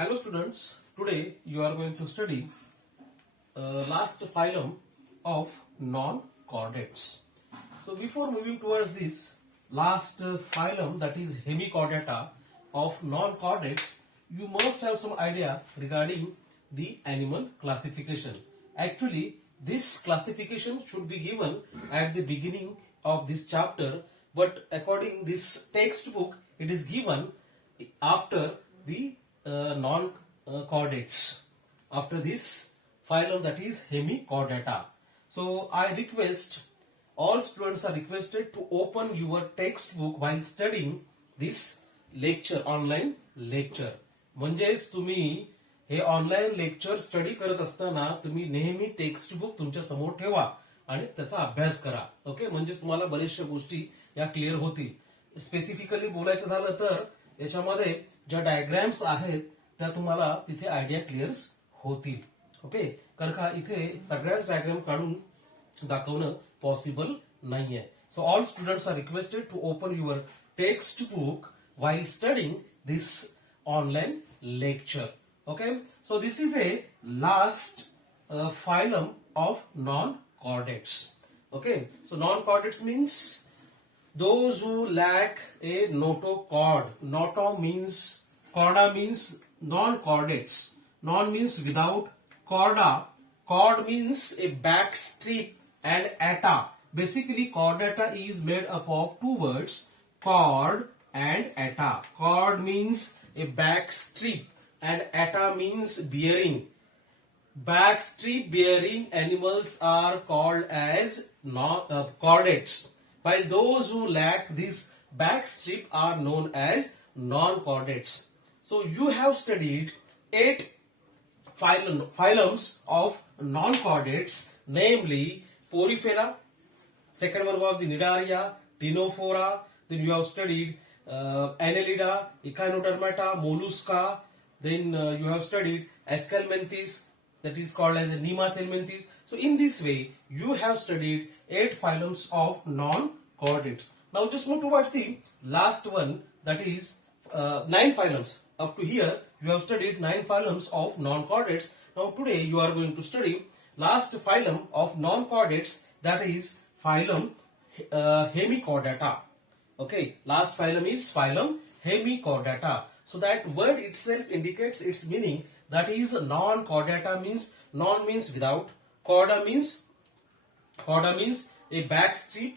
Hello students, today you are going to study last phylum of non-chordates. So before moving towards this last phylum, that is Hemichordata of non-chordates, you must have some idea regarding the animal classification. Actually, this classification should be given at the beginning of this chapter, but according this textbook, it is given after the non-chordates, after this phylum, that is Hemichordata. So I request, all students are requested to open your textbook while studying this lecture, online lecture. म्हणजेच तुम्ही हे online lecture study करत असताना तुम्ही नेहमी टेक्स्टबुक तुमच्या समोर ठेवा आणि त्याचा अभ्यास करा. ओके, म्हणजे तुम्हाला बरेचशा गोष्टी या क्लिअर होतील. स्पेसिफिकली बोलायचं झालं तर याच्यामध्ये ज्या डायग्राम्स आहेत त्या तुम्हाला तिथे आयडिया क्लिअर होतील. ओके, कारण का इथे सगळ्याच डायग्राम काढून दाखवणं पॉसिबल नाहीये. So all students are requested to open your text book while studying this online lecture. Okay, so this is a last phylum of non-chordates. Okay, so non-chordates means those who lack a notochord. Noto means, chorda means non-chordates. Non means without, chorda, chord means a back strip, and atta. Basically, chordata is made up of two words, chord and atta. Chord means a back strip and atta means bearing. Back strip bearing animals are called as chordates, while those who lack this back strip are known as non-chordates. So you have studied 8 phylums of non-chordates, namely Porifera. Second one was the Cnidaria, Ctenophora. Then you have studied Annelida, Echinodermata, Mollusca. Then you have studied Aschelminthes, that is called as Nemathelminthes. So in this way, you have studied 8 phylums of non-chordates. Now just move towards the last one, that is 9 phylums. Up to here, you have studied 9 phylums of non-chordates. Now today, you are going to study last phylum of non-chordates, that is phylum Hemichordata. Okay, last phylum is phylum Hemichordata. So that word itself indicates its meaning. That is non-chordata means, non means without, chorda means a back strip.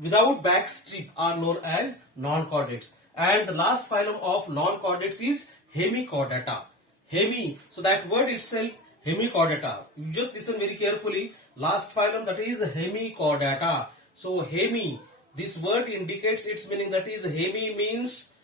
Without back strip are known as non-chordates. And the last phylum of non-chordates is Hemichordata. Hemi. So that word itself, Hemichordata. You just listen very carefully. Last phylum, that is Hemichordata. So hemi. This word indicates its meaning, that is hemi means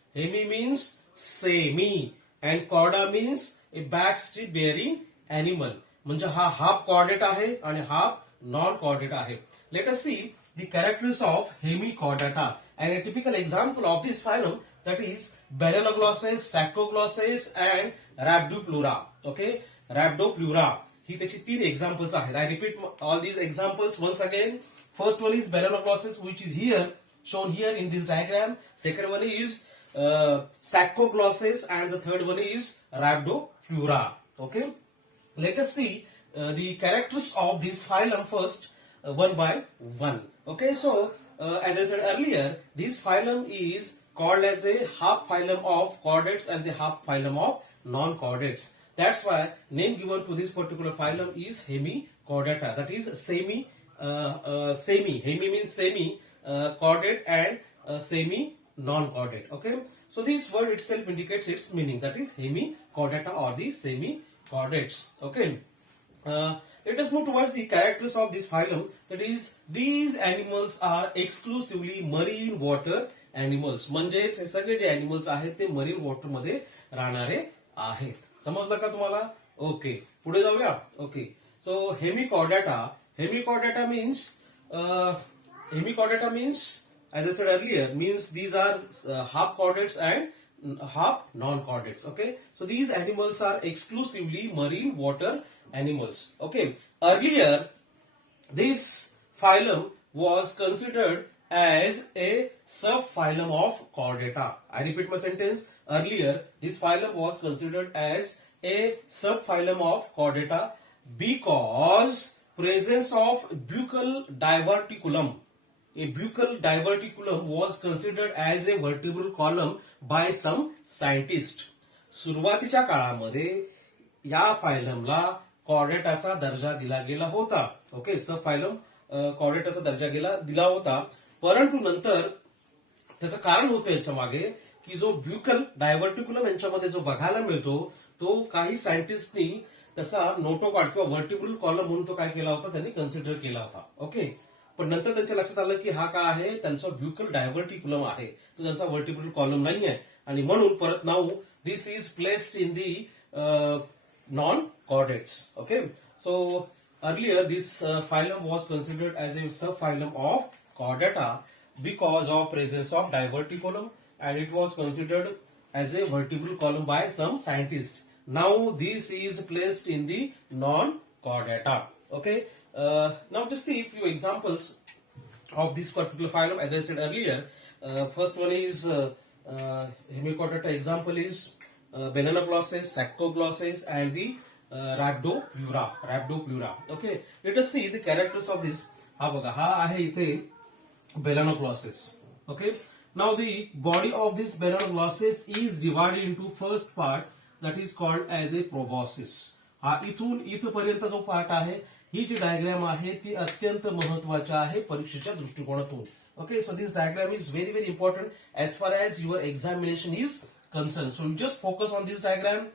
semi, and chorda means a back strip bearing animal. म्हणजे हा half chordate आहे आणि half non chordate आहे. Let us see the characters of Hemichordata, and a typical example of this phylum, that is Balanoglosses, Saccoglosses and Rhabdopleura. Okay, Rhabdopleura ही त्याची 3 examples आहेत. I repeat all these examples once again. First one is Balanoglosses, which is here shown here in this diagram. Second one is Saccoglosses, and the third one is Rhabdopleura. Okay, let us see the characters of this phylum first, one by one. Okay, so as I said earlier, this phylum is called as a half phylum of chordates and the half phylum of non-chordates. That's why name given to this particular phylum is Hemichordata. That is semi. Hemi means semi chordate and semi non-chordate. Okay, so this word itself indicates its meaning, that is Hemichordata or the semi chordates. Okay, let us move towards the characters of this phylum. That is, these animals are exclusively marine water animals. म्हणजेच हे सगळे जे animals आहेत ते marine water मध्ये राहणारे आहेत. समजलं का तुम्हाला? ओके, पुढे जाऊया. ओके, सो Hemichordata means, as I said earlier, means these are half chordates and half non-chordates. Okay, so these animals are exclusively marine water animals. Okay, earlier this phylum was considered as a subphylum of Chordata. I repeat my sentence. Earlier, this phylum was considered as a subphylum of Chordata because presence of buccal diverticulum. A buccal diverticulum was considered as a vertebral column by some scientists. सुरुवातीच्या काळामध्ये या फायलमला कॉर्डेटाचा दर्जा दिला गेला होता. ओके, सब फायलम कॉर्डेटाचा दर्जा दिला होता. परंतु नंतर त्याचं कारण होतं याच्या मागे की जो ब्युकल डायव्हर्टिक्युलम यांच्यामध्ये जो बघायला मिळतो तो काही सायंटिस्टनी तसा नोटोकॉर्ड किंवा व्हर्टिब्रल कॉलम म्हणून तो काय केला होता, त्यांनी कन्सिडर केला होता. ओके, पण नंतर त्यांच्या लक्षात आलं की हा काय आहे, त्यांचा ब्युकल डायव्हर्टिक्युलम आहे, तो त्यांचा व्हर्टिब्रल कॉलम नाही आहे. आणि म्हणून परत now this is placed in the non-chordates. Okay, so earlier this phylum was considered as a subphylum of Chordata because of presence of diverticulum, and it was considered as a vertebral column by some scientists. Now this is placed in the non-Chordata. Okay, now just see a few examples of this particular phylum. As I said earlier, first one is Hemichordata. Example is Balanoglosses, Saccoglosses, and the Rhabdopleura. Okay, let us see the characters of this. हा बघा, हा आहे इथे Balanoglosses. Okay, now the body of this Balanoglosses is divided into first part that is called as a proboscis. हा इथून इथपर्यंत जो पार्ट आहे, ही जी डायग्राम आहे ती अत्यंत महत्वाची आहे परीक्षेच्या दृष्टिकोनातून. Okay, so this diagram is very very important as far as your examination is concerned. So you just focus on this diagram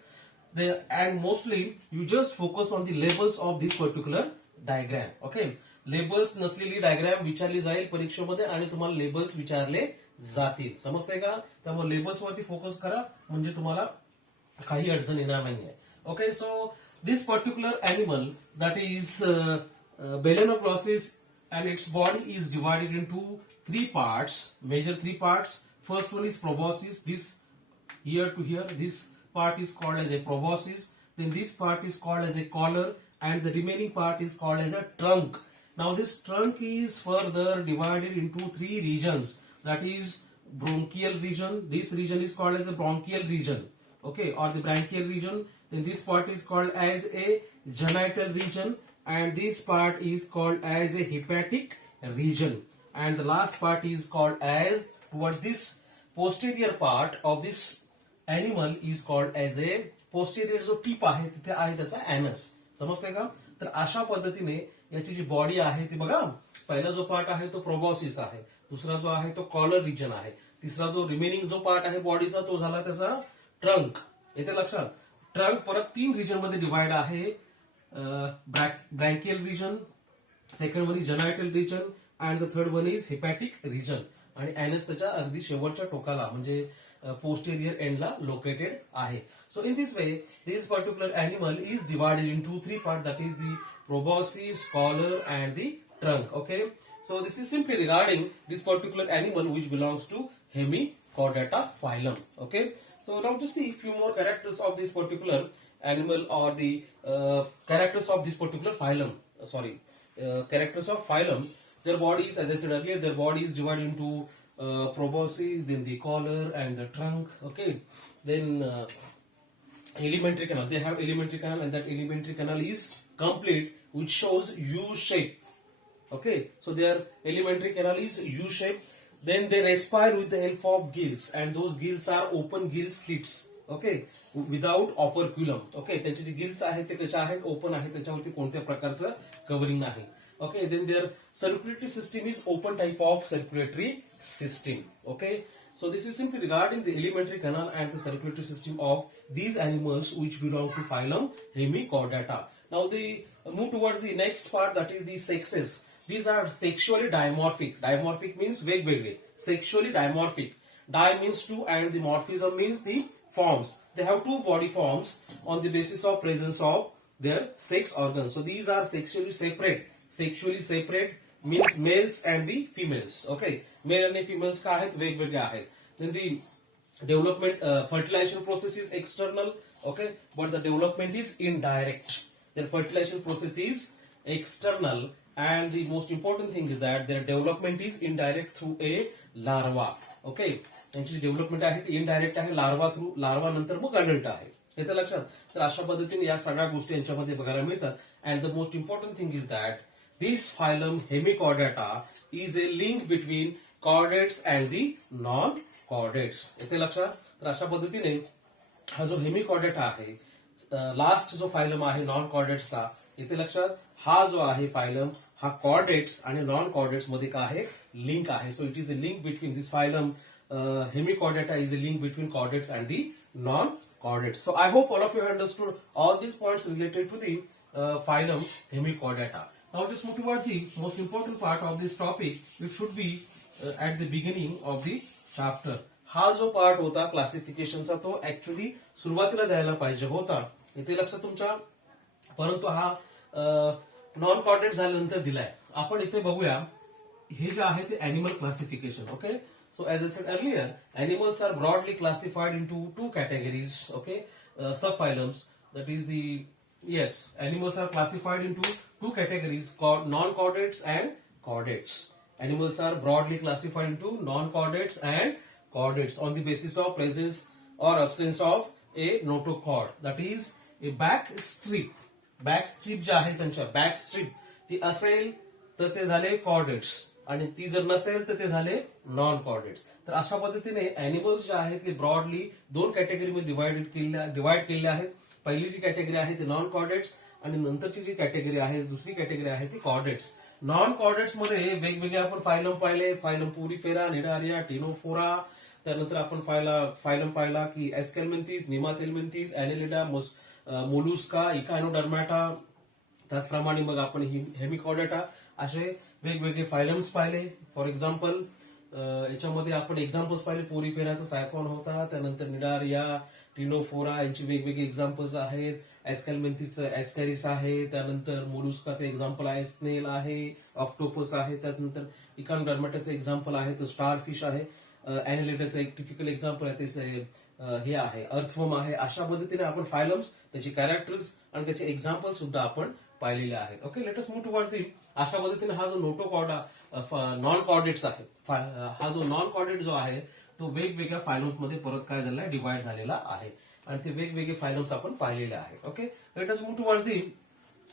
and mostly you just focus on the labels of this particular diagram. Okay, labels नसलेली डायग्राम विचारली जाईल परीक्षेमध्ये आणि तुम्हाला लेबल्स विचारले जातील. समजतंय का? त्यामुळे लेबल्स वरती फोकस करा म्हणजे तुम्हाला काही अडचण येणार नाहीये. Okay, so this particular animal that is Balanoglossis, and its body is divided into three parts, major three parts. First one is proboscis. This here to here, this part is called as a proboscis. Then this part is called as a collar, and the remaining part is called as a trunk. Now this trunk is further divided into three regions. That is bronchial region. This region is called as a bronchial region. Okay, or the branchial region. Then this part is called as a genital region, and this part is called as a hepatic region. And the last part is called as, towards this posterior part of this animal is called as a posterior जो टीप आहे तिथे आहे त्याचा एनस. समजतंय का? तर अशा पद्धतीने याची जी बॉडी आहे ती बघा, पहिला जो पार्ट आहे तो प्रोबॉसिस आहे, दुसरा जो आहे तो कॉलर रिजन आहे, तिसरा जो रिमेनिंग जो पार्ट आहे बॉडीचा तो झाला त्याचा ट्रंक. येते लक्षात? ट्रंक परत तीन रिजन मध्ये डिवाइड आहे. Branchial region, second one is genital region, and the third one is hepatic region. आणि एनएस त्याच्या अगदी शेवटच्या टोकाला म्हणजे पोस्टेरियर एंडला लोकेटेड आहे. So in this way this particular animal is divided into three part, that is the proboscis, collar and the trunk. Okay, so this is simply regarding this particular animal which belongs to Hemichordata phylum. Okay, so now to see a few more characters of this particular animal or the characters of this particular phylum. Characters of phylum. Their bodies, as I said earlier, their body is divided into proboscis, then the collar and the trunk. Okay, then elementary canal. They have elementary canal, and that elementary canal is complete, which shows U shape. Okay, so their elementary canal is U shape. Then they respire with the help of gills, and those gills are open gill slits. Okay, without operculum. Okay, त्यांचे जे गिल्स आहेत ते कशा आहेत, ओपन आहेत, त्याच्यावरती कोणत्या प्रकारचं कव्हरिंग नाही. Okay, then their circulatory system is open type of circulatory system. Okay, so this is simply regarding the elementary canal and the circulatory system of these animals which belong to phylum Hemichordata. Now they move towards the next part, that is the sexes. These are sexually dimorphic. Dimorphic means वेगवेगळे. Sexually dimorphic. Di means two and the morphism means the forms. They have two body forms on the basis of presence of their sex organs. So these are sexually separate. Sexually separate means males and the females. Okay, male and females का आहेत, वेगवेगळे आहेत. Then the development, fertilization process is external. Okay, but the development is indirect. Their fertilization process is external and the most important thing is that their development is indirect through a larva. Okay, त्यांची डेव्हलपमेंट आहे ती इनडायरेक्ट आहे, larva through, larva नंतर मग अडल्ट आहे. हे तर लक्षात. तर अशा पद्धतीने या सगळ्या गोष्टी यांच्यामध्ये बघायला मिळतात. And the most important thing is that this phylum Hemichordata is a link between chordates and the non chordates. येथे लक्षात. तर अशा पद्धतीने हा जो हेमिकॉर्डेटा आहे, लास्ट जो फायलम आहे नॉन कॉर्डेट्सचा, इथे लक्षात, हा जो आहे फायलम हा कॉर्डेट्स आणि नॉन कॉर्डेट्स मध्ये काय आहे, लिंक आहे. So it is a link between this phylum Hemichordata is a link between chordates and the non chordates. So I hope all of you have understood all these points related to the phylum Hemichordata. Now just move towards the most important part of this topic, which should be at the beginning of the chapter. हा जो पार्ट होता क्लासिफिकेशनचा तो ऍक्च्युली सुरुवातीला द्यायला पाहिजे होता. इथे लक्षात तुमच्या, परंतु हा नॉन कॉर्डेट झाल्यानंतर दिलाय. आपण इथे बघूया, हे जे आहे ते animal classification. Okay, so as I said earlier, animals are broadly classified into two categories. Okay, subphylums. That is the, yes, animals are classified into two categories called non-chordates and chordates. Animals are broadly classified into non-chordates and chordates on the basis of presence or absence of a notochord. That is a back strip. Back strip जे आहे त्यांच्या back strip ती असेल तर ते झाले chordates, आणि ती जर नसेल तर ते झाले नॉन कॉर्डेट्स. तर अशा पद्धतीने अॅनिमल्स जे आहेत ते ब्रॉडली दोन कॅटेगरीमध्ये डिवाइड केले आहेत. पहिली जी कॅटेगरी आहे ती नॉन कॉर्डेट्स, आणि नंतरची जी कॅटेगरी आहे, दुसरी कॅटेगरी आहे ती कॉर्डेट्स. नॉन कॉर्डेट्स मध्ये वेगवेगळे आपण फायलम पाहिले, फायलम पुरीफेरा, निडारिया, टिनोफोरा. त्यानंतर आपण फायलम पाहिला की एस्केल्मेंथिस, निमाथेल्मेंथिस, एनेलिडा, मोलुस्का, इकायनोडर्मॅटा. त्याचप्रमाणे मग आपण हेमिकॉर्डेटा असे वेगवेगळे फायलम्स पाहिले. फॉर एक्झाम्पल याच्यामध्ये आपण एक्झाम्पल्स पाहिले, पोरीफेराचा सायकॉन होता, त्यानंतर निडारिया, टिनोफोरा यांची वेगवेगळे एक्झाम्पल्स आहेत. एस्केल्मेंथिस एस्कॅरिस आहे, त्यानंतर मोलुस्काचे एक्झाम्पल आहे, स्नेल आहे, ऑक्टोपस आहे, त्यानंतर इकानोडर्मॅटाचं एक्झाम्पल आहे तो स्टारफिश आहे, एनेलिडाचं एक टिपिकल एक्झाम्पल आहे ते हे आहे अर्थवर्म आहे. अशा पद्धतीने आपण फायलम्स, त्याची कॅरेक्टर्स आणि त्याचे एक्झाम्पल सुद्धा आपण पाहिलेले आहेत. Okay, let us move towards the. अशा पद्धतीने हा जो नोटोकॉर्डा नॉन कॉर्डेट्स आहे, हा जो नॉन कॉर्डेट जो आहे तो वेगवेगळ्या फायलम्स मध्ये परत काय झालेला आहे, डिवाइड झालेला आहे, आणि ते वेगवेगळे फायलम्स आपण पाहिलेले आहेत. Okay, let us move towards the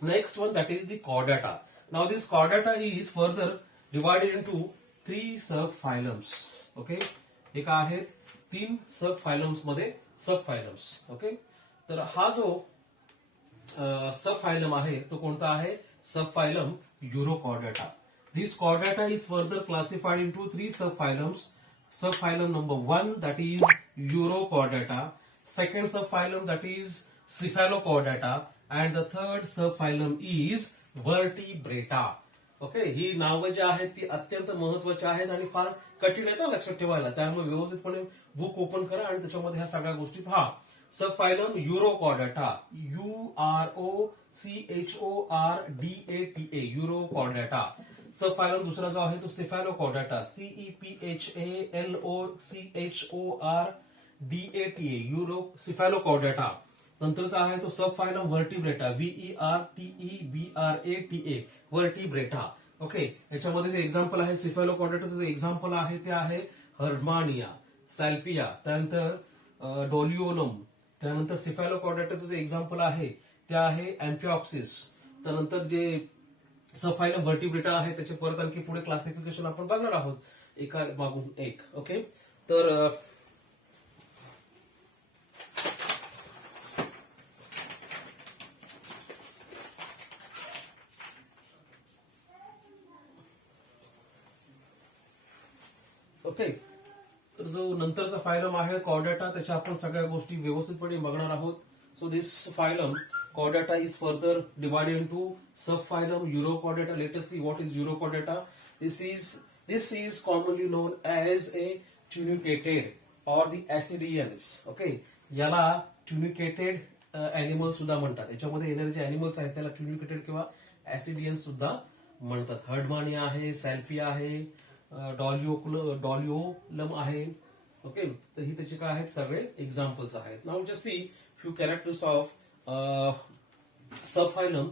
next one, that is the Chordata. Now this Chordata is further divided into 3 सब फायलम्स. ओके, हे काय आहेत, 3 सब फायलम्स मध्ये सब फायलम्स. ओके, तर हा जो सब फायलम आहे तो कोणता आहे, सब फायलम युरोकॉर्डेटा. This chordata is further classified into 3 subphylums. Subphylum number 1, that is Urochordata. Second subphylum, that is Cephalochordata, and the third subphylum is Vertebrata. Okay, ही नावं जी आहेत ती अत्यंत महत्वाची आहेत आणि फार कठीण आहेत लक्षात ठेवायला. त्यामुळे व्यवस्थितपणे बुक ओपन करा आणि त्याच्यामध्ये ह्या सगळ्या गोष्टी पहा. सब फायलम युरोकॉर्डेटा, UROCHORDATA, युरोकॉर्डेटा. सब फायलम दुसरा जो आहे तो सिफॅलोकॉर्डेटा, CEPHALOCHORDATA, युरो सिफॅलोकॉर्डेटा. नंतरचा आहे तो सब फायलम व्हर्टिब्रेटा, VERTEBRATA, व्हर्टिब्रेटा. ओके, याच्यामध्ये जे एक्झाम्पल आहे सिफॅलोकॉर्डेटाचं जे एक्झाम्पल आहे ते आहे हर्डमानिया, सॅल्पिया, त्यानंतर डोलिओलम. त्यानंतर सिफॅलोकॉर्डेटाचं जे एक्झाम्पल आहे ते आहे अँफिऑक्सिस. त्यानंतर जे सब फायलम व्हर्टिब्रेटा आहे त्याचे परत आणखी पुढे क्लासिफिकेशन आपण बघणार आहोत एका मागून एक. ओके, तर ओके, तर जो नंतरचा फायलम आहे कॉर्डेटा, त्याच्या आपण सगळ्या गोष्टी व्यवस्थितपणे बघणार आहोत. So this phylum Chordata is further divided into subphylum Urochordata. Let us see what is Urochordata. This is commonly known as a tunicated or the ascidians. Okay, याला tunicated animals सुद्धा म्हणतात. याच्यामध्ये येणारे जे animals आहेत त्याला tunicated किंवा ascidians सुद्धा म्हणतात. हर्डमानिया आहे, सॅल्पिया आहे, डॉलिओलम आहे. ओके, तर ही त्याचे काय आहेत सगळे एक्झाम्पल्स आहेत. Now just see few characters of subphylum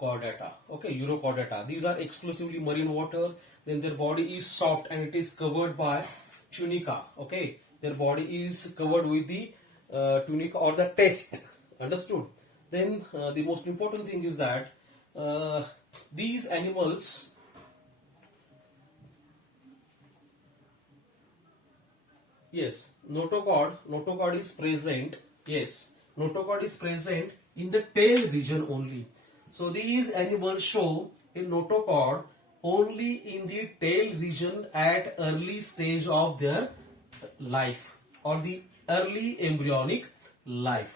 Chordata. Okay, Urochordata. These are exclusively marine water. Then their body is soft and it is covered by tunica. Okay, their body is covered with the tunica or the test. Understood? Then the most important thing is that these animals, yes, notochord is present. Yes, notochord is present in the tail region only. So these animals show a notochord only in the tail region at early stage of their life or the early embryonic life.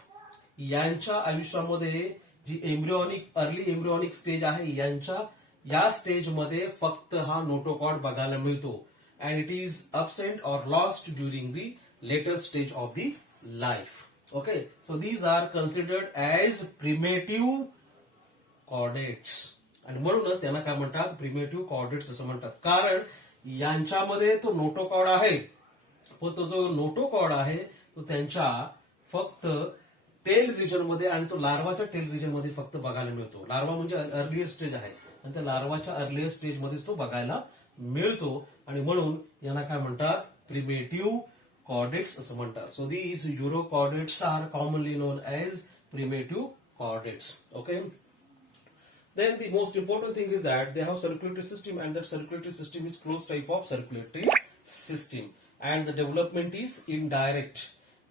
यांच्या आयुष्यामध्ये जी early embryonic stage आहे या स्टेज मध्ये फक्त हा नोटोकॉर्ड बघायला मिळतो and it is absent or lost during the later stage of the life. Okay, so these are considered as primitive chordates आणि म्हणूनच यांना काय म्हणतात प्रिमेटिव्ह कॉर्डेट्स असं म्हणतात कारण यांच्यामध्ये तो नोटोकॉर्ड आहे पण तो जो नोटोकॉर्ड आहे तो त्यांच्या फक्त टेल रिजन मध्ये आणि तो लार्वाच्या टेल रिजन मध्ये फक्त बघायला मिळतो. लार्वा म्हणजे अर्लियर स्टेज आहे आणि त्या लार्वाच्या अर्लियर स्टेज मध्येच तो बघायला मिळतो आणि म्हणून यांना काय म्हणतात प्रिमेटिव्ह कॉर्डेट्स असं म्हणतात. So these urochordates are commonly known as primitive chordates. Okay. Then the most important thing is that they have circulatory system and that circulatory system is closed type of circulatory system and the development is indirect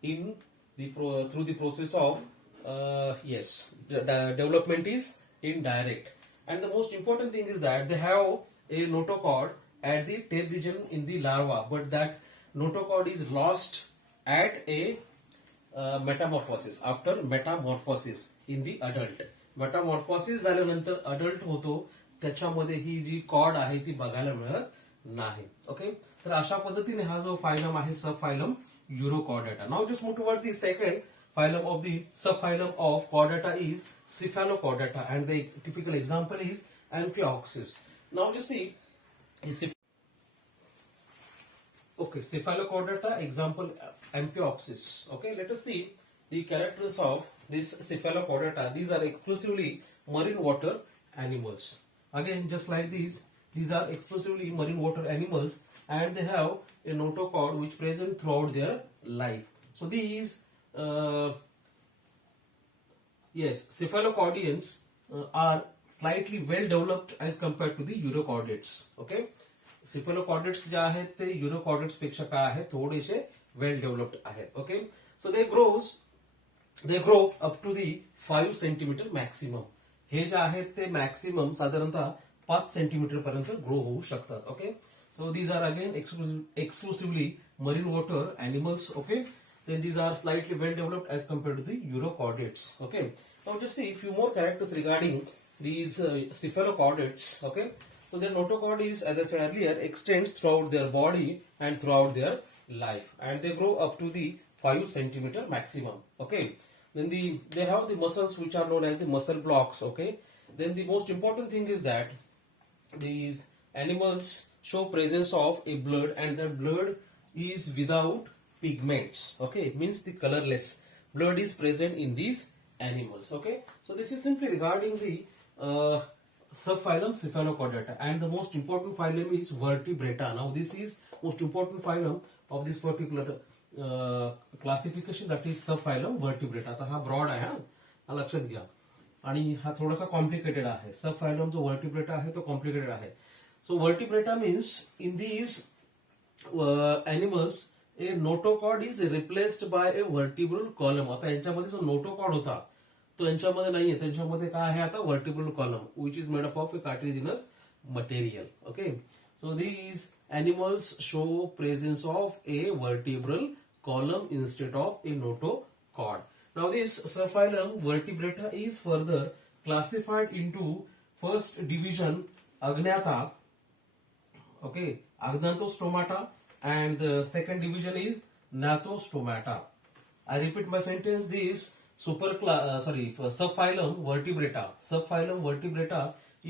in the through the process of the development is indirect and the most important thing is that they have a notochord at the tail region in the larva but that notochord is lost at a metamorphosis after metamorphosis in the adult. Metamorphosis झाल्यानंतर अडल्ट होतो त्याच्यामध्ये ही जी कॉर्ड आहे ती बघायला मिळत नाही. ओके, तर अशा पद्धतीने हा जो फायलम आहे subphylum Urochordata. Now just move towards the second phylum of the subphylum of Chordata is Cephalochordata and the typical example is Amphioxus. Now you see okay, Cephalochordata example Amphioxus. Okay, let us see the characters of this Cephalochordata. These are exclusively marine water animals. Again, just like these are exclusively marine water animals and they have a notochord which present throughout their life. So these cephalochordians are slightly well developed as compared to the urochordates. Okay, cephalochordates जे आहेत ते urochordates पेक्षा काय आहेत थोडेसे well developed आहेत. Okay, so they grow up to the 5 centimeter maximum. हे जे आहेत ते मॅक्सिमम साधारणतः 5 सेंटीमीटर पर्यंत ग्रो होऊ शकतात. Okay, so these are again exclusively marine water animals. Okay, then these are slightly well developed as compared to the urochordates. Okay, now just see a few more characters regarding these cephalochordates. Okay, so their notochord is, as I said earlier, extends throughout their body and throughout their life and they grow up to the 5 centimeter maximum. Okay, then they have the muscles which are known as the muscle blocks. Okay, then the most important thing is that these animals show presence of a blood and that blood is without pigments. Okay, means the colorless blood is present in these animals. Okay, so this is simply regarding the subphylum Cephalochordata and the most important phylum is Vertebrata. Now this is most important phylum of this particular classification that is सब phylum vertebrate. आता हा ब्रॉड आहे, हा लक्षात घ्या आणि हा थोडासा कॉम्प्लिकेटेड आहे. सब फायलम जो वर्टिब्रेटा आहे तो कॉम्प्लिकेटेड आहे. So Vertebrata means in these animals a notochord is replaced by a vertebral column. आता यांच्यामध्ये जो नोटोकॉर्ड होता तो यांच्यामध्ये नाहीये, त्यांच्यामध्ये काय आहे आता vertebral column which is made up of A cartilaginous material. Okay, so these animals show presence of a vertebral column instead of a notochord. Now this subphylum Vertebrata is further classified into first division Agnatha, okay, Agnathostomata, and the second division is Gnathostomata. I repeat my sentence. This subphylum Vertebrata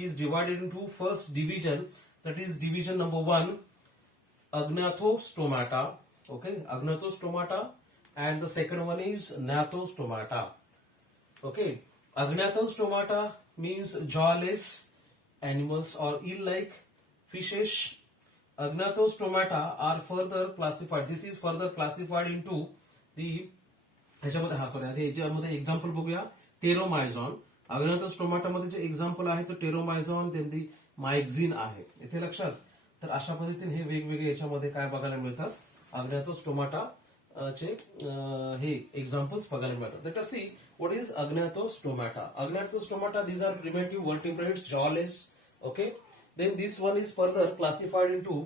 is divided into first division, that is division number 1, Agnathostomata. Okay, Agnathostomata, and the second one is Gnathostomata. Okay, Agnathostomata means jawless animals or eel-like fishes. Agnatostomata are further classified. This is further classified into the ह्याच्यामध्ये ह्याच्यामध्ये एक्झाम्पल बघूया. टेरोमायझॉन. अग्नाथोस्टोमाटा मध्ये जे example आहे तो टेरोमायझॉन, दी मायक्झिन आहे. इथे लक्षात. तर अशा पद्धतीने हे वेगवेगळे याच्यामध्ये काय बघायला मिळतात, अग्नाथोस्टोमाटा चे हे एक्झाम्पल्स बघायला मिळतात. Let us see what is Agnathostomata. Agnathostomata, these are primitive vertebrates, jawless. Okay, then this one is further classified into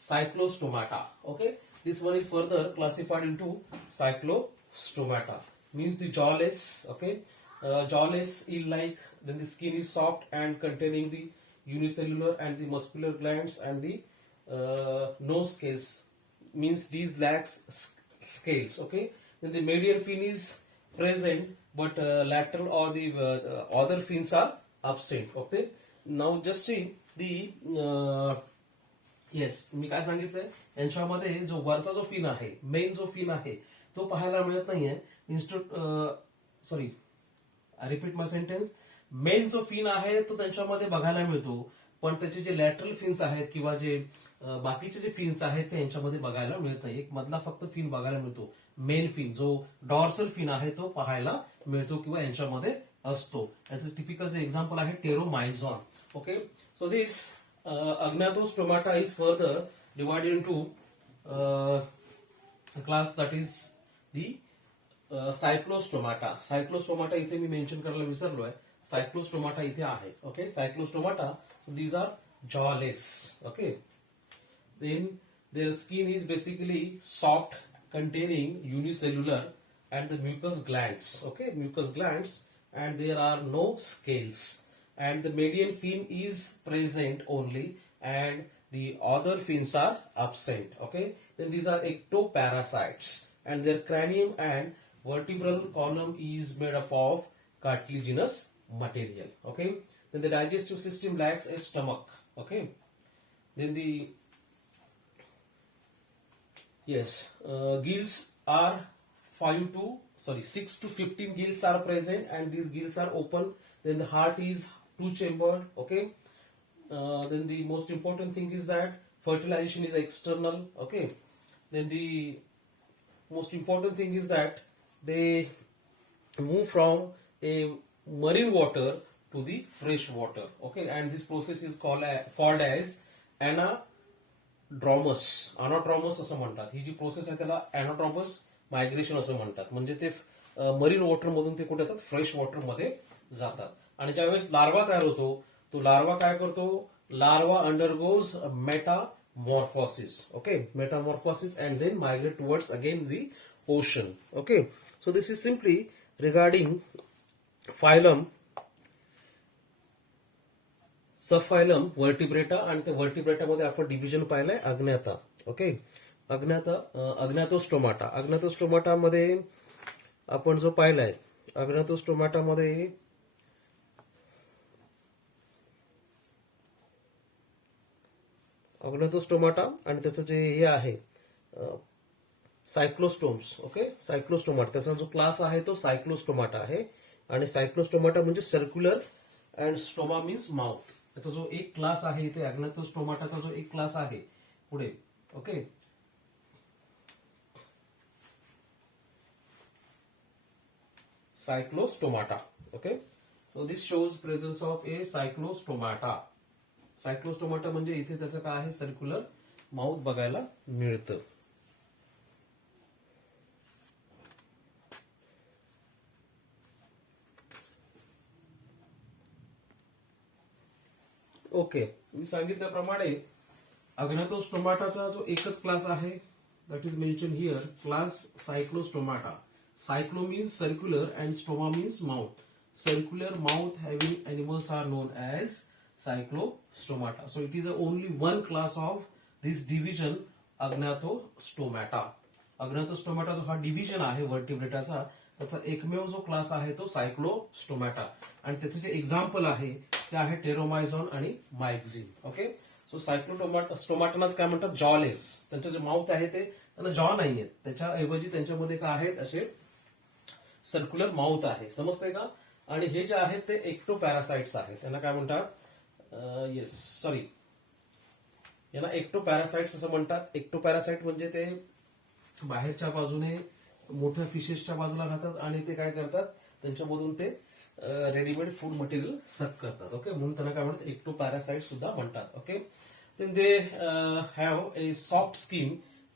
cyclostomata. Okay, this one is further classified into cyclostomata, means the jawless. Okay, jawless eel-like. Then the skin is soft and containing the unicellular and the muscular glands, and the no scales, means these lacks scales. Okay, then the medial fin is present, but lateral or the other fins are absent. Okay, now just see the yes, मी काय सांगितलंय, यांच्यामध्ये जो वरचा जो फिन आहे, मेन जो फिन आहे तो पाहायला मिळत नाहीये. Sorry, I repeat my sentence. Main जो फिन आहे तो त्यांच्यामध्ये बघायला मिळतो, पण त्याचे जे लॅटरल फिन्स आहेत किंवा जे बाकीचे जे फिन्स आहेत ते यांच्यामध्ये बघायला मिळत नाही. एक मधला फक्त फिन बघायला मिळतो. मेन फिन जो डॉर्सल फिन आहे तो पाहायला मिळतो किंवा यांच्यामध्ये असतो. याचं टिपिकल जे एक्झाम्पल आहे Petromyzon. Okay, so this Agnatostomata is further divided into a class that is the cyclostomata. Cyclostomata इथे मी मेन्शन करायला विसरलोय. Cyclostomata इथे आहे. Okay, Cyclostomata, these are jawless. Okay, then their skin is basically soft, containing unicellular and the mucous glands. Okay, mucous glands, and there are no scales. And the median fin is present only, and the other fins are absent. Okay, then these are ectoparasites, and their cranium and vertebral column is made up of cartilaginous material. Okay, then the digestive system lacks a stomach. Okay, then the gills are 6 to 15 gills are present, and these gills are open. Then the heart is two-chambered. Okay, then the most important thing is that fertilization is external. Okay, then the most important thing is that they move from a marine water to the fresh water. Okay, and this process is called as anadromous. Anadromous असं म्हणतात. ही जी प्रोसेस आहे त्याला anadromous migration असं म्हणतात. म्हणजे ते marine water मधून ते कुठे येतात, फ्रेश वॉटर मध्ये जातात. आणि ज्यावेळेस लार्वा तयार होतो, तो लार्वा काय करतो, larva undergoes metamorphosis. Okay, metamorphosis and then migrate towards again the ocean. Okay, so this is simply regarding phylum, subphylum Vertebrata, आणि त्या वर्टिब्रेटामध्ये आपण डिव्हिजन पाहिलंय अग्न्याता. ओके, अग्नाथोस्टोमाटा. अग्नाथोस्टोमाटामध्ये आपण जो पाहिलाय, अग्नाथोस्टोमाटामध्ये अग्नाथोस्टोमाटा आणि त्याचं जे हे आहे सायक्लोस्टोम्स. ओके, सायक्लोस्टोमाटा त्याचा जो क्लास आहे तो सायक्लोस्टोमाटा आहे. आणि सायक्लोस्टोमाटा म्हणजे circular and stoma means mouth. त्याचा जो एक क्लास आहे इथे अग्नाथोस्टोमाटाचा जो एक क्लास आहे पुढे. Okay, cyclostomata. Okay, so this shows presence of a cyclostomata. Cyclostomata म्हणजे इथे त्याचं काय आहे, सर्क्युलर माउथ बघायला मिळतं. ओके, मी सांगितल्याप्रमाणे अग्नाथोस्टोमाटाचा जो एकच क्लास आहे, that is mention here, class Cyclostomata. Cyclo means circular and stoma means mouth. Circular mouth having animals are known as cyclostomata. So it is only one class of this division, Agnatostomata. Agnatostomata जो हा डिव्हिजन आहे वर्टिब्रेटाचा, त्याचा एकमेव जो क्लास आहे तो सायक्लोस्टोमाटा. आणि त्याचे जे एक्झाम्पल आहे ते आहे टेरोमायझॉन आणि मायक्झिन. ओके, सो सायक्लोस्टोमाटानाच काय म्हणतात, जॉलेस. त्यांचं जे माउथ आहे ते त्यांना जॉ नाहीये, त्याच्याऐवजी त्यांच्यामध्ये काय आहेत, असे सर्क्युलर माउथ आहे. समजतंय का. आणि हे जे आहेत ते एक्टोपॅरासाइट्स आहेत. त्यांना काय म्हणतात, यांना एक्टोपॅरासाइट्स असं म्हणतात. एक्टोपॅरासाइट म्हणजे ते बाहेरच्या बाजूने मोठ्या फिशेसच्या बाजूला राहतात आणि ते काय करतात, त्यांच्यामधून ते रेडीमेड फूड मटेरियल सक करतात. ओके, म्हणून त्यांना काय म्हणतात, एक्टोपॅरासाइट सुद्धा म्हणतात. Okay, then they have a soft skin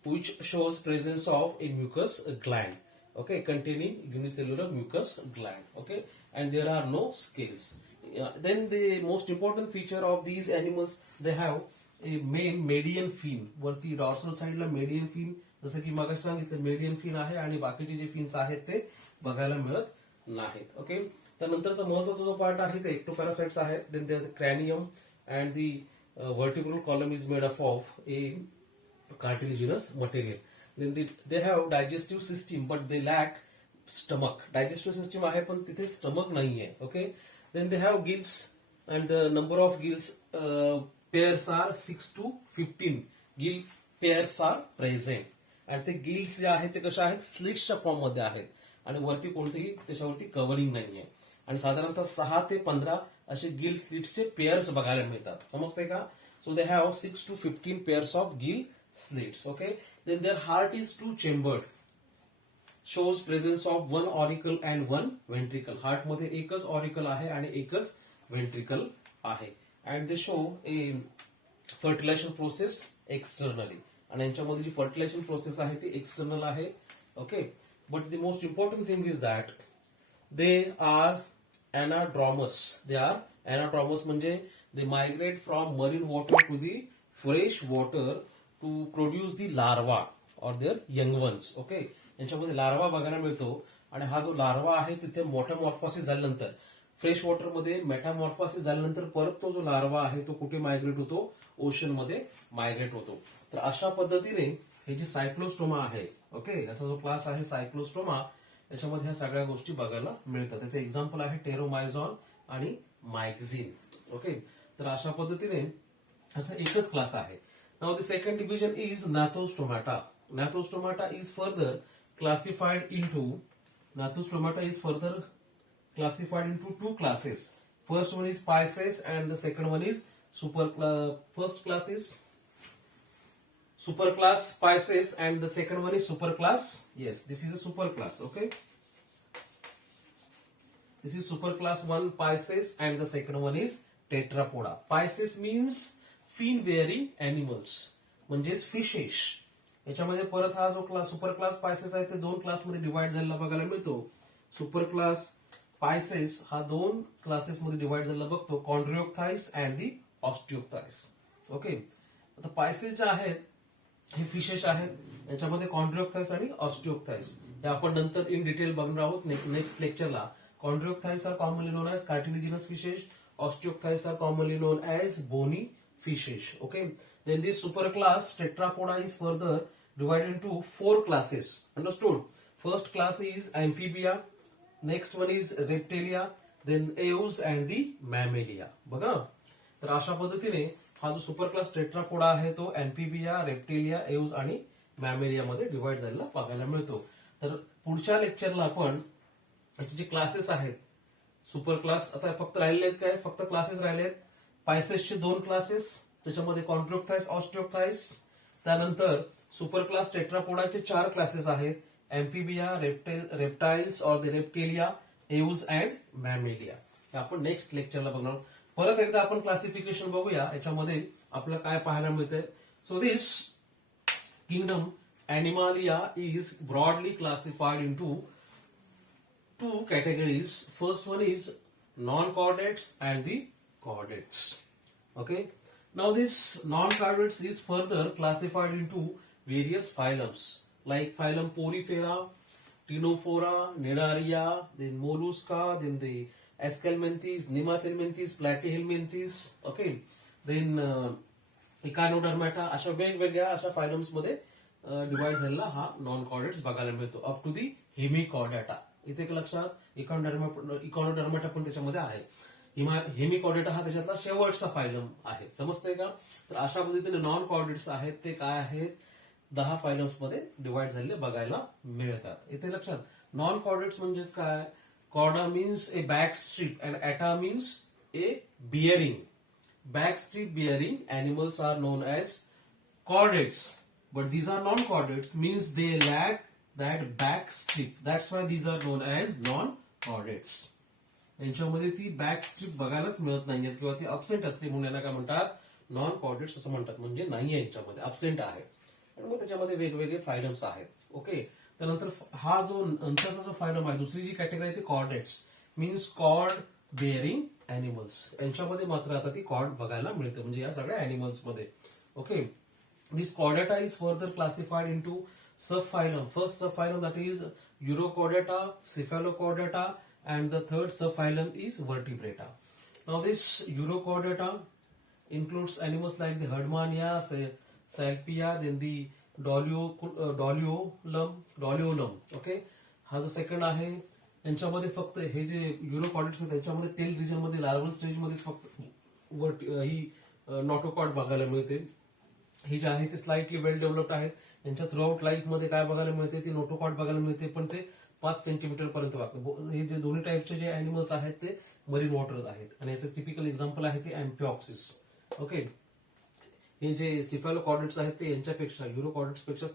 which shows presence of a mucus gland, okay, containing unicellular mucus gland. Okay, and there are no scales. Then the most important feature of these animals, they have a main median fin. वरती dorsal side ला median fin, जसं की मागाशी सांगितलं median fin आहे आणि बाकीचे जे fins आहेत ते बघायला मिळत नाहीत. ओके, त्यानंतरचा महत्वाचा जो पार्ट आहे ते एक्टोपॅरासाइट्स आहे. Then the cranium and the vertebral column is made up of a cartilaginous material. Then they have digestive system but they lack stomach. Digestive system आहे पण तिथे stomach नाहीये. Okay, then they have gills and the number of gills pairs are 6 to 15 gill pairs are present. आणि ते गिल्स जे आहेत ते कशा आहेत, स्लिट्सच्या फॉर्म मध्ये आहेत आणि वरती कोणतेही त्याच्यावरती कव्हरिंग नाहीये. आणि साधारणतः 6 ते 15 असे गिल स्लिट्सचे पेअर्स बघायला मिळतात. समजते का? So they have 6 to 15 pairs of gill slits. Okay, then their heart is 2 chambered, shows presence of 1 auricle and 1 ventricle. Heart मध्ये एकच ऑरिकल आहे आणि एकच व्हेंट्रिकल आहे. And they show a fertilization process externally. आणि यांच्यामध्ये जी फर्टिलायझेशन प्रोसेस आहे ती एक्सटर्नल आहे. Okay, but the most important thing is that they are anadromous. They are anadromous म्हणजे they migrate from marine water to the fresh water to produce the larva or their young ones. Okay, यांच्यामध्ये लार्वा बघायला मिळतो आणि हा जो लार्वा आहे तिथे मेटामॉर्फोसिस झाल्यानंतर फ्रेश वॉटर मध्ये मेटामॉर्फोसिस झाल्यानंतर परत तो जो लार्वा आहे तो कुठे मायग्रेट होतो, ओशन मध्ये मायग्रेट होतो. तर अशा पद्धतीने हे जे सायक्लोस्टोमा आहे, ओके, याचा जो क्लास आहे सायक्लोस्टोमा, याच्यामध्ये ह्या सगळ्या गोष्टी बघायला मिळतात. त्याचे एक्झाम्पल आहे टेरोमायझॉन आणि मायक्झिन. ओके, तर अशा पद्धतीने असा एकच क्लास आहे. Now the second division is Gnathostomata. Gnathostomata is further classified into two classes. First one is Pisces and the second one is first class is superclass Pisces and the second one is superclass. Yes, this is a superclass. Okay, this is superclass 1 Pisces and the second one is Tetrapoda. Pisces means fin bearing animals, म्हणजेच फिशेस. याच्यामध्ये परत हा जो class super class Pisces आहे ते दोन क्लासमध्ये डिवाइड झालेला बघायला मिळतो. सुपर क्लास पायसेस हा दोन क्लासेस मध्ये डिवाइड झालेला बघतो, कॉन्ड्रिओक्थाइस अँड दी ऑस्टिओक्थाइस. ओके, आता पायसेस जे आहेत हे फिशेस आहेत, याच्यामध्ये कॉन्ड्रिओक्थाइस आणि ऑस्टिओक्थाइस हे आपण नंतर इन डिटेल बघणार आहोत नेक्स्ट लेक्चरला. Chondriocthys are commonly known as cartilaginous fishes. Osteocthys are commonly known as bony fishes. Okay. Then this superclass Tetrapoda is further divided into 4 classes. Understood? First class is Amphibia. Next one is Reptilia. Then Eos and the Mammalia. बघा. तर अशा पद्धतीने हा जो superclass Tetrapoda आहे तो अँफिबिया, reptilia, Aves आणि मॅमेलिया मध्ये डिवाइड झालेला बघायला मिळतो. तर पुढच्या लेक्चरला आपण याचे जे क्लासेस आहेत सुपर क्लास, आता फक्त राहिले आहेत काय, फक्त क्लासेस राहिले आहेत. पायसेसचे 2 क्लासेस, त्याच्यामध्ये कॉन्ट्रिओक्थाइस, ऑस्टिओक्थाइस. त्यानंतर सुपर क्लास टेट्रापोडाचे 4 क्लासेस आहेत, Amphibia, Reptiles or the Reptilia, Aves and Mammalia. हे आपण नेक्स्ट लेक्चरला बघणार. परत एकदा आपण क्लासिफिकेशन बघूया, याच्यामध्ये आपल्याला काय पाहायला मिळतंय. So this kingdom Animalia is broadly classified into 2 categories. First one is non-chordates and the chordates. Okay. Now this non-chordates is further classified into various phylums like phylum Porifera, Ctenophora, Cnidaria, then Mollusca, then the Aschelminthes, Nemathelminthes, Platyhelminthes. Okay. Then Echinodermata. अशा वेगवेगळ्या अशा फायलम्स मध्ये डिवाइड झालेला हा non chordates बघायला मिळतो up to the Hemichordata. इथे एक लक्षात इकॉनोडर्माटा पण त्याच्यामध्ये आहे. हेमिकॉर्डेटा हा त्याच्यातला शेवटचा फायलम आहे. समजतंय का? तर अशा पद्धतीने नॉन कॉर्डेट्स आहेत ते काय आहेत, 10 फायलम्स मध्ये डिवाइड झालेले बघायला मिळतात. इथे लक्षात नॉन कॉर्डेट्स म्हणजेच काय, Chorda means a back strip and eta means a bearing. Back strip bearing animals are known as chordates, but these are non-chordates, means they lack that back strip. That's why these are known as non-chordates. यांच्यामध्ये ती back strip बघायलाच मिळत नाहीये किंवा ती अब्सेंट असते म्हणून यांना काय म्हणतात, नॉन कॉर्डेट्स असं म्हणतात, म्हणजे नाहीये यांच्यामध्ये, अब्सेंट आहे. आणि मग त्याच्यामध्ये वेगवेगळे फायलम्स आहेत. ओके, त्यानंतर हा जो नंतरचा जो फायलम आहे, दुसरी जी कॅटेगरी आहे ती chordates, means chord bearing animals. यांच्यामध्ये मात्र आता ती कॉर्ड बघायला मिळते, म्हणजे या सगळ्या अॅनिमल्स मध्ये. Okay, this chordata is further classified into subphylum. First subphylum, that is Urochordata, Cephalochordata, and the third subphylum is Vertebrata. Now this Urochordata includes animals like the Herdmania, Salpia, then the Doliolum. Okay, हा जो सेकंड आहे यांच्यामध्ये फक्त हे जे युरोकॉर्डेट्स आहेत त्यांच्यामध्ये tell region मध्ये larval stage मध्येच फक्त ही नॉटोकॉर्ड बघायला मिळते. ही जे आहे ते स्लाइटली वेल डेव्हलप्ड आहेत. यांच्या थ्रू आउट लाईफ मध्ये काय बघायला मिळते, ती नोटोकॉर्ड बघायला मिळते, पण ते 5 सेंटीमीटर पर्यंत वागतं. हे जे दोन्ही टाईपचे जे अॅनिमल्स आहेत ते मरीन वॉटर आहेत आणि याचं टिपिकल एक्झाम्पल आहे ते अँपिऑक्सिस. ओके, हे जे सिफॅलोकॉर्डेट्स आहेत ते यांच्यापेक्षा युरोकॉर्डेट्स पेक्षा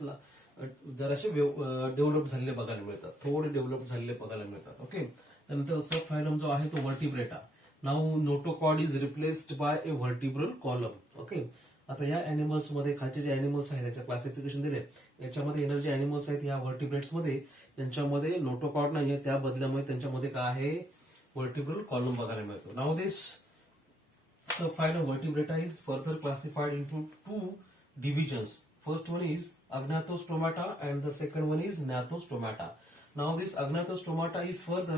जराशे डेव्हलप झालेले बघायला मिळतात, थोडे डेव्हलप झालेले बघायला मिळतात. ओके, त्यानंतर सब फायलम जो आहे तो Vertebrata. Now notochord is replaced by a vertebral column. Okay, आता या अॅनिमल्स मध्ये खालचे जे अॅनिमल्स आहेत त्याचं क्लासिफिकेशन दिले, याच्यामध्ये एनर्जी अॅनिमल्स आहेत या व्हर्टिब्रेट्स मध्ये, त्यांच्यामध्ये नोटोकॉर्ड नाहीये, त्या बदल्यामुळे त्यांच्यामध्ये काय आहे, व्हर्टिब्रल कॉलम बघायला मिळतो. नाऊ this subphylum Vertebrata is further classified into 2 divisions. First one is Agnathostomata and the second one is Gnathostomata. Now this Agnathostomata is further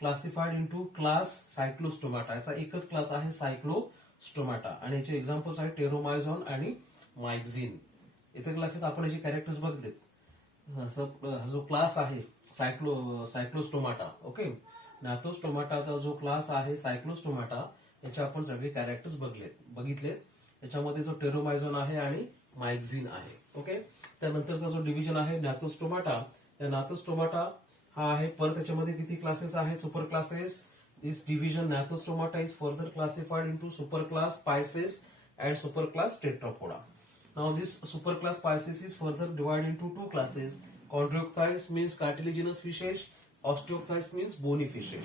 classified into class Cyclostomata. याचा एकच क्लास आहे Cyclostomata आणि याचे एक्झाम्पल्स आहेत टेरोमायझॉन आणि मायक्झिन. इथे लक्षात आपण याचे कॅरेक्टर्स बघितलेत. जो क्लास आहे सायक्लोस्टोमाटा. ओके, नाथोस्टोमाटाचा जो क्लास आहे सायक्लोस्टोमाटा, याचे आपण सगळे कॅरेक्टर्स बघितले. याच्यामध्ये जो टेरोमायझॉन आहे आणि मायक्झिन आहे. ओके, त्यानंतरचा जो डिव्हिजन आहे नॅथोस्टोमाटा, या नाथोस्टोमाटा हा आहे. परत त्याच्यामध्ये किती क्लासेस आहेत, super classes. This division Gnathostomata is further classified into super class Pisces and super class Tetrapoda. Now this super class Pisces is further divide into 2 classes. Chondriocthyes means cartilaginous fishes, osteocthyes means bony fishes.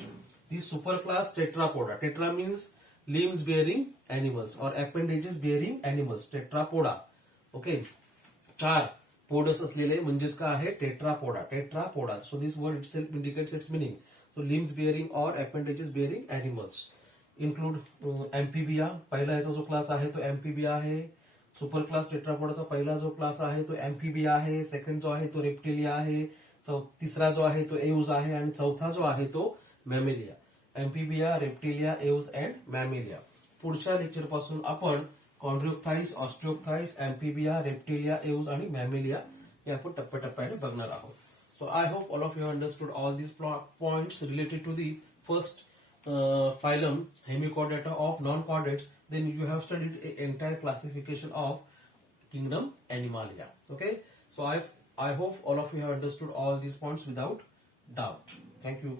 This super class tetrapoda. Tetra means limbs bearing animals or appendages bearing animals. Tetrapoda. Okay. 4 पोडस असलेले म्हणजेच काय आहे, Tetrapoda. Tetrapoda. So this word itself indicates its meaning. So limbs bearing और appendages bearing animals include Amphibia. पहिला याचा जो क्लास आहे तो एम्फिबिया आहे. सुपर क्लास टेट्रापोडाचा पहिला जो क्लास आहे तो एम्फिबिया आहे. सेकंड जो आहे तो रेप्टिलिया आहे. तिसरा जो आहे तो एव्ज आहे आणि चौथा जो आहे तो Mammalia. Amphibia, Reptilia, Aves and Mammalia. पुढच्या लेक्चर पासून आपण कॉन्ड्रिओक्थाइस, ऑस्टिओक्थाइस, एम्फिबिया, रेप्टिलिया, एव्ज आणि मॅमेलिया हे आपण टप्प्याटप्प्याने बघणार आहोत. So I hope all of you understood all these points related to the first phylum Hemichordata of non-chordates. Then you have studied an entire classification of kingdom Animalia. Okay, so I hope all of you have understood all these points without doubt. Thank you.